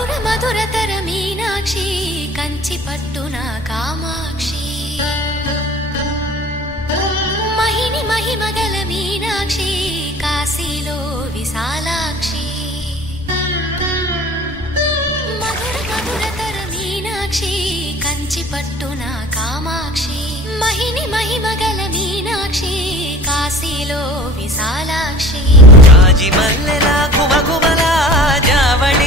మధుర మధురతర మీనాక్షి కంచి పట్టున కామాక్షి మహిని మహిమగల మీనాక్షి కాశీలో విశాలాక్షి మధుర మధురతర మీనాక్షి కంచి పట్టున కామాక్షి మహిని మహిమగల మీనాక్షి కాశీలో విశాలాక్షి జాజి మల్లెల గుమగుమల జావళి